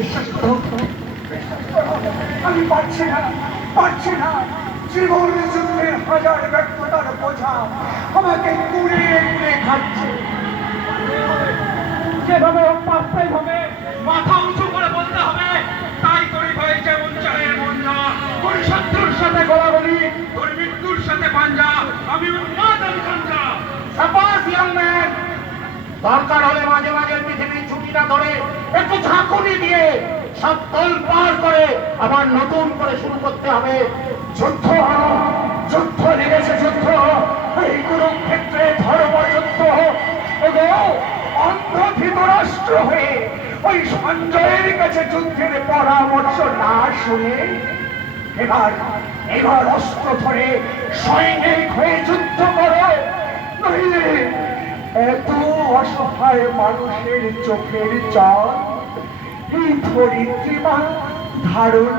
বিশ্বাস করো, আমি পারছি না। জীবন যুদ্ধের হাজার ব্যর্থতার বোঝা আমাকে কুড়িয়ে কুড়িয়ে খাচ্ছে। যেভাবে পাঁচটাই হবে, মাথা উঁচু করে বলতে হবে, তাই করি ভাই যেমন চায়ের মঞ্জা, করি শত্রুর সাথে গোলাগুলি, করি মৃত্যুর সাথে পাঞ্জা, আমি উন্মাদ আমি গাঞ্জা। সাবাস ইয়াং ম্যান, দরকার হলে মাঝে মাঝে পৃথিবীর ছুটিটা ধরে একটু ঝাঁকুনি দিয়ে সব তল পার করে আবার নতুন করে শুরু করতে হবে। যুদ্ধ লেগেছে, যুদ্ধ। এই কুরুক্ষেত্রে ধর্মযুদ্ধ। অন্ধ ধৃতরাষ্ট্র হয়ে ওই সঞ্জয়ের কাছে যুদ্ধের পরামর্শ না শুনে এবার অস্ত্র ধরে সৈনিক হয়ে যুদ্ধ করো, নইলে এত অসহায় মানুষের চোখের জল এই ধরিত্রী মা ধারণ